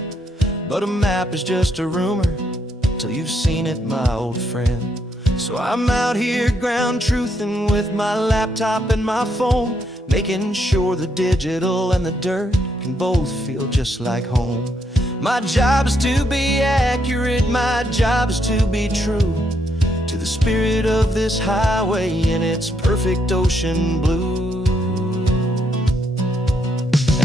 but a map is just a rumor till you've seen it, my old friend. So I'm out here ground truthing with my laptop and my phone, making sure the digital and the dirt can both feel just like home. My job is to be accurate, my job is to be true to the spirit of this highway in its perfect ocean blue.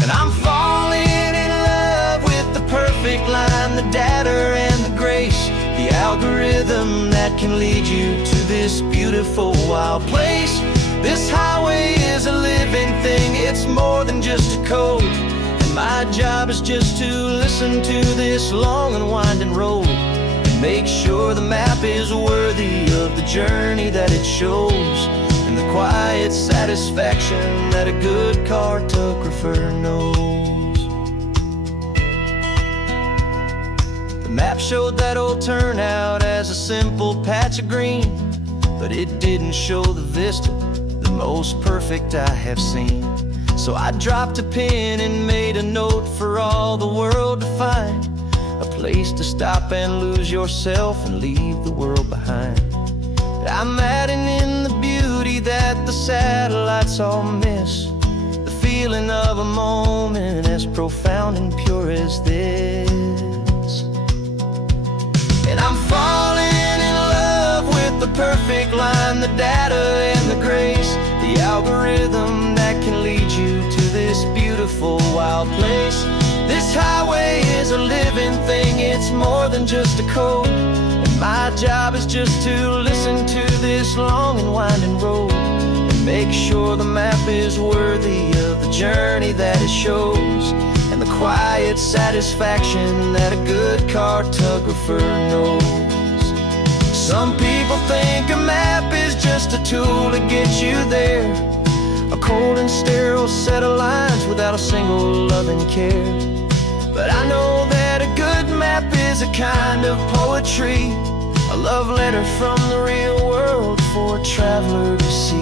And I'm falling in love with the perfect line, the data and the grace, the algorithm that can lead you to this beautiful wild place. This highway is a living thing, it's more than just a code. And my job is just to listen to this long and winding road and make sure the map is worthy of the journey that it shows, and the quiet satisfaction that a good cartographer knows. The map showed that old turnout as a simple patch of green, but it didn't show the vista, the most perfect I have seen. So I dropped a pin and made a note for all the world to find, a place to stop and lose yourself and leave the world behind. I'm adding in the beauty that the satellites all miss, the feeling of a moment as profound and pure as this. And I'm falling in love with the perfect line, the data and the grace, the algorithm that can lead you to this beautiful wild place. This highway is a living thing, it's more than just a code. My job is just to listen to this long and winding road and make sure the map is worthy of the journey that it shows, and the quiet satisfaction that a good cartographer knows. Some people think a map is just a tool to get you there, a cold and sterile set of lines without a single loving care. But I know that a good map is a kind of poetry, a love letter from the real world for a traveler to see.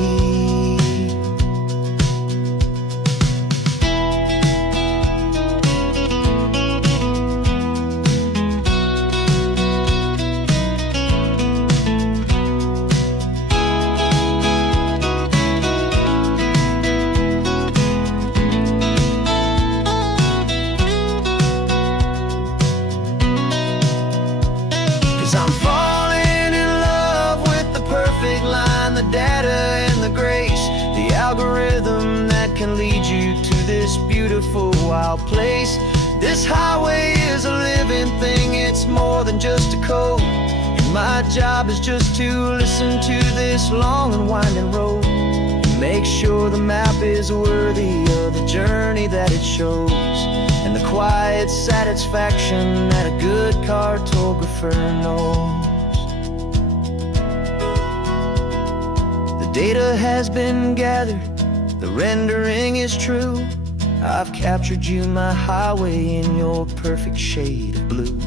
this beautiful wild place. This highway is a living thing, it's more than just a code. And my job is just to listen to this long and winding road, and make sure the map is worthy of the journey that it shows, and the quiet satisfaction that a good cartographer knows. The data has been gathered, the rendering is true. I've captured you, my highway, in your perfect shade of blue.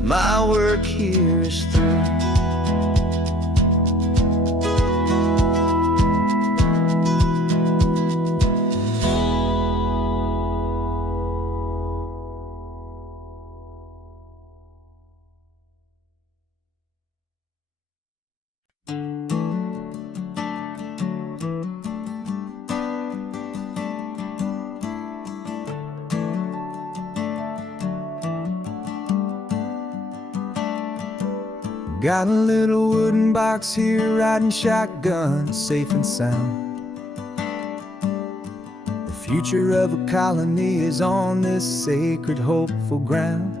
My work here is through. Got a little wooden box here, riding shotgun, safe and sound. The future of a colony is on this sacred, hopeful ground.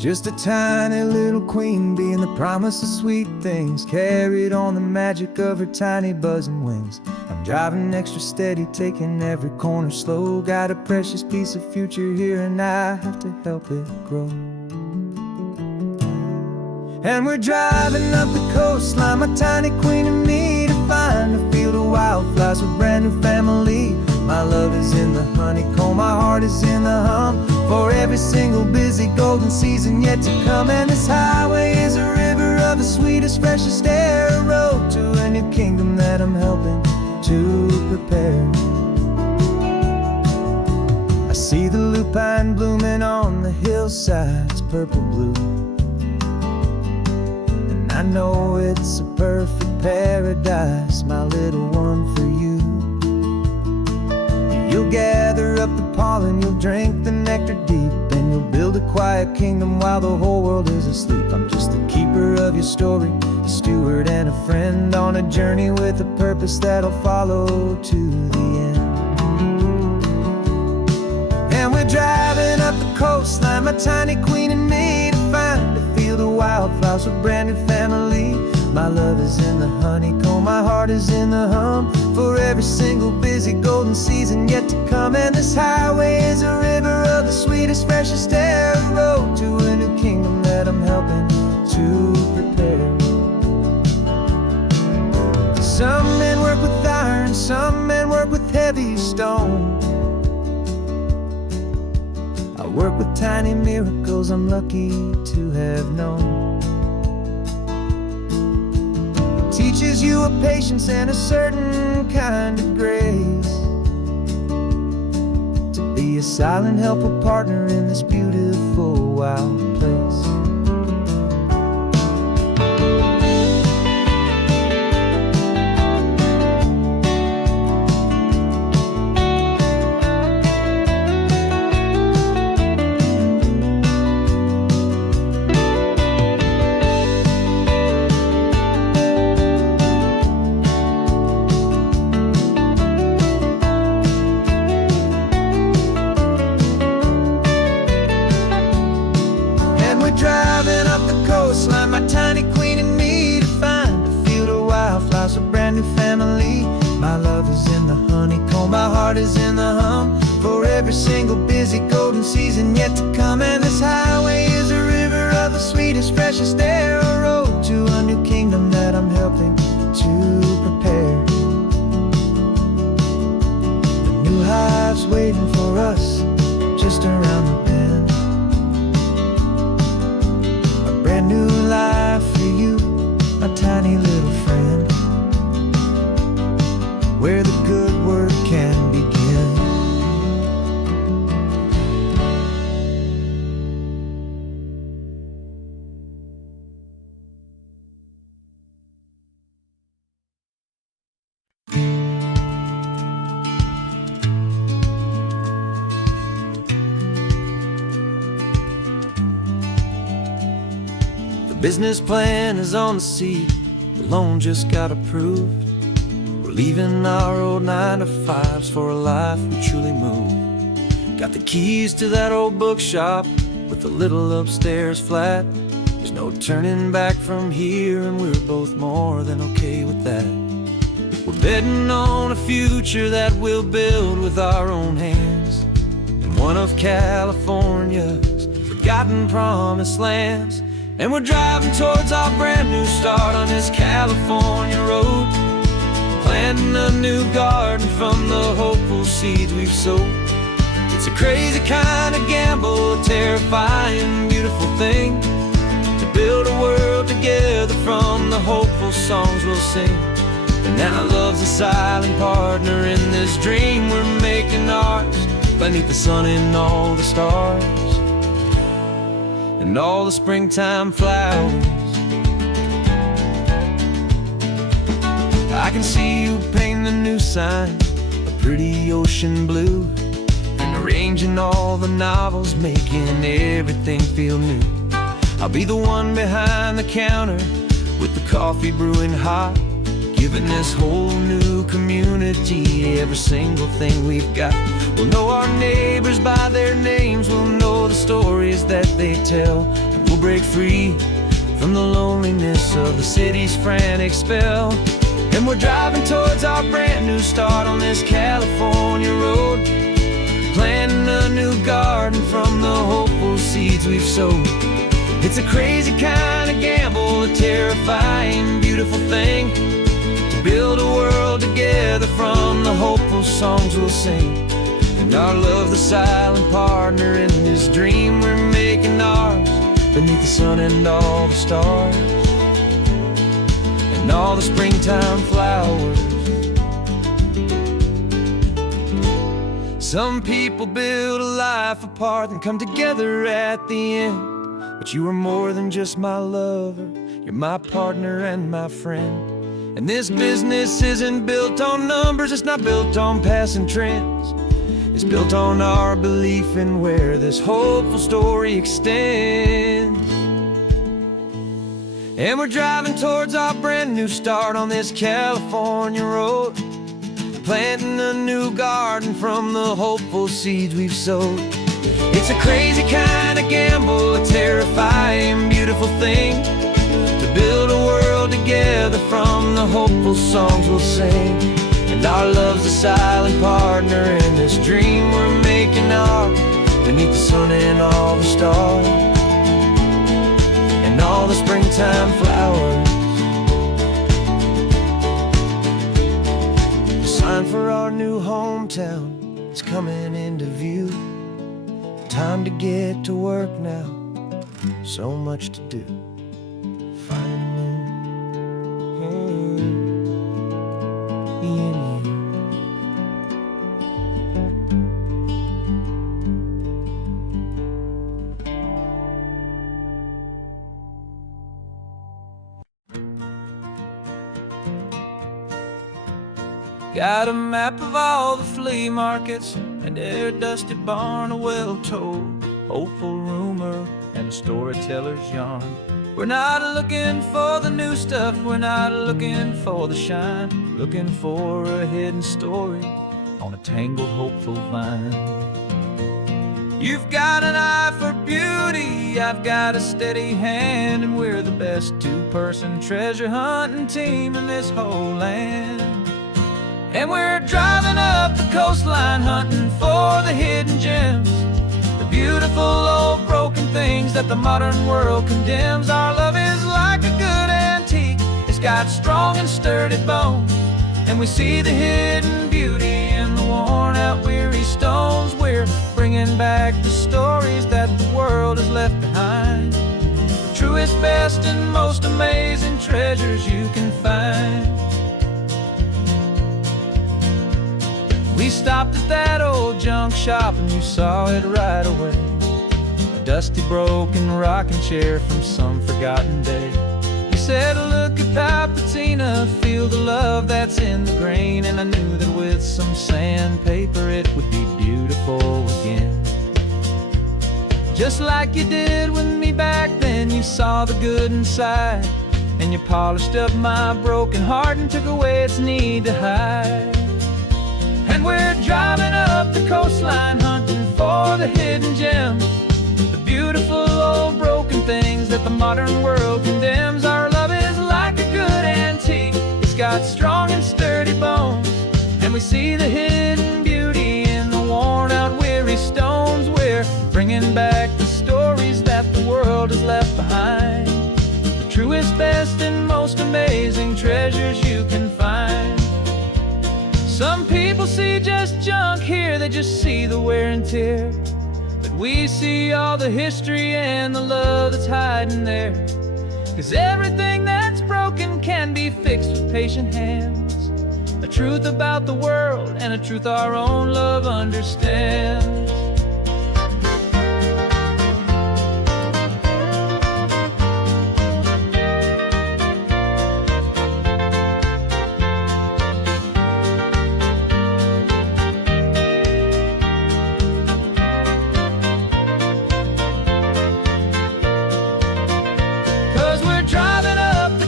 Just a tiny little queen bee, and the promise of sweet things carried on the magic of her tiny buzzing wings. I'm driving extra steady, taking every corner slow. Got a precious piece of future here, and I have to help it grow. And we're driving up the coastline, my tiny queen and me, to find a field of wildflowers with brand new family. My love is in the honeycomb, my heart is in the hum, for every single busy golden season yet to come. And this highway is a river of the sweetest, freshest air, a road to a new kingdom that I'm helping to prepare. I see the lupine blooming on the hillsides, purple blue. I know it's a perfect paradise, my little one, for you. You'll gather up the pollen, you'll drink the nectar deep, and you'll build a quiet kingdom while the whole world is asleep. I'm just the keeper of your story, a steward and a friend, on a journey with a purpose that'll follow to the end. And we're driving up the coastline, my tiny queen and me, to find a field of wildflowers with brand new family. My love is in the honeycomb, my heart is in the hum, for every single busy golden season yet to come. And this highway is a river of the sweetest, freshest air, a road to a new kingdom that I'm helping to prepare. Some men work with iron, some men work with heavy stone. I work with tiny miracles I'm lucky to have known. It teaches you a patience and a certain kind of grace, to be a silent helper partner in this beautiful wild place. Driving up the coastline, my tiny queen and me, to find a field of wildflowers, a brand new family. My love is in the honeycomb, my heart is in the hum, for every single busy golden season yet to come. And this highway is a river of the sweetest, freshest air, a road to a new kingdom that I'm helping to prepare. The new hive's waiting for us just around the bend. Brand new life for you, my tiny little friend, where the good work can begin. The business plan is on the seat, the loan just got approved. We're We're leaving our old 9-to-5s for a life we truly move. Got the keys to that old bookshop with the little upstairs flat. There's no turning back from here, and we're both more than okay with that. We're betting on a future that we'll build with our own hands, in one of California's forgotten promised lands. And we're driving towards our brand new start on this California road, planting a new garden from the hopeful seeds we've sowed. It's a crazy kind of gamble, a terrifying, beautiful thing, to build a world together from the hopeful songs we'll sing. And now love's a silent partner in this dream we're making ours, beneath the sun and all the stars, and all the springtime flowers. I can see you painting a new sign, a pretty ocean blue, and arranging all the novels, making everything feel new. I'll be the one behind the counter with the coffee brewing hot, giving this whole new community every single thing we've got. We'll know our neighbors by their names, we'll know the stories that they tell, and we'll break free from the loneliness of the city's frantic spell. And we're driving towards our brand new start on this California road, planting a new garden from the hopeful seeds we've sowed. It's a crazy kind of gamble, a terrifying, beautiful thing, to build a world together from the hopeful songs we'll sing. And our love's the silent partner in this dream we're making ours, beneath the sun and all the stars, and all the springtime flowers. Some people build a life apart and come together at the end, but you are more than just my lover, you're my partner and my friend. And this business isn't built on numbers, it's not built on passing trends, it's built on our belief in where this hopeful story extends. And we're driving towards our brand new start on this California road, planting a new garden from the hopeful seeds we've sowed. It's a crazy kind of gamble, a terrifying, beautiful thing, to build a world together from the hopeful songs we'll sing. And our love's a silent partner in this dream we're making ours, beneath the sun and all the stars, and all the springtime flowers. The sign for our new hometown is coming into view. Time to get to work now, so much to do. Finding in you. Got a map of all the flea markets and every dusty barn, a well-told hopeful rumor and a storyteller's yarn. We're not looking for the new stuff, we're not looking for the shine, looking for a hidden story on a tangled hopeful vine. You've got an eye for beauty, I've got a steady hand, and we're the best two-person treasure hunting team in this whole land. And we're driving up the coastline hunting for the hidden gems, the beautiful old broken things that the modern world condemns. Our love is like a good antique, it's got strong and sturdy bones, and we see the hidden beauty in the worn out weary stones. We're bringing back the stories that the world has left behind, the truest, best, and most amazing treasures you can find. We stopped at that old junk shop and you saw it right away, a dusty broken rocking chair from some forgotten day. You said, look at that patina, feel the love that's in the grain, and I knew that with some sandpaper it would be beautiful again. Just like you did with me back then, you saw the good inside, and you polished up my broken heart and took away its need to hide. And we're driving up the coastline hunting for the hidden gems, the beautiful old broken things that the modern world condemns. Our love is like a good antique, it's got strong and sturdy bones, and we see the hidden beauty in the worn out weary stones. We're bringing back the stories that the world has left behind, the truest, best, and most amazing treasures you can find. Some people see just junk here, they just see the wear and tear, but we see all the history and the love that's hiding there. 'Cause everything that's broken can be fixed with patient hands, a truth about the world and a truth our own love understands.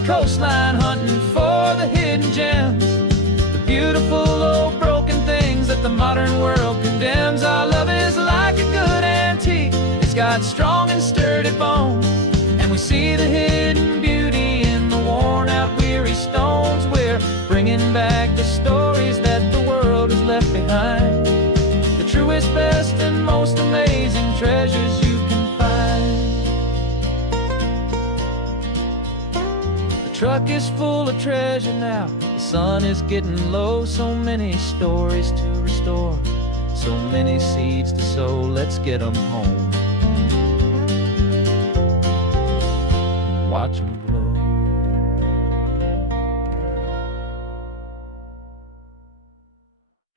Coastline hunting for the hidden gems, the beautiful old broken things that the modern world condemns. Our love is like a good antique, it's got strong and sturdy bones, and we see the hidden beauty in the worn out weary stones. We're bringing back the stories that the world has left behind, the truest, best, and most amazing treasures you can find. The truck is full of treasure now, the sun is getting low. So many stories to restore, so many seeds to sow. Let's get them home, watch them blow.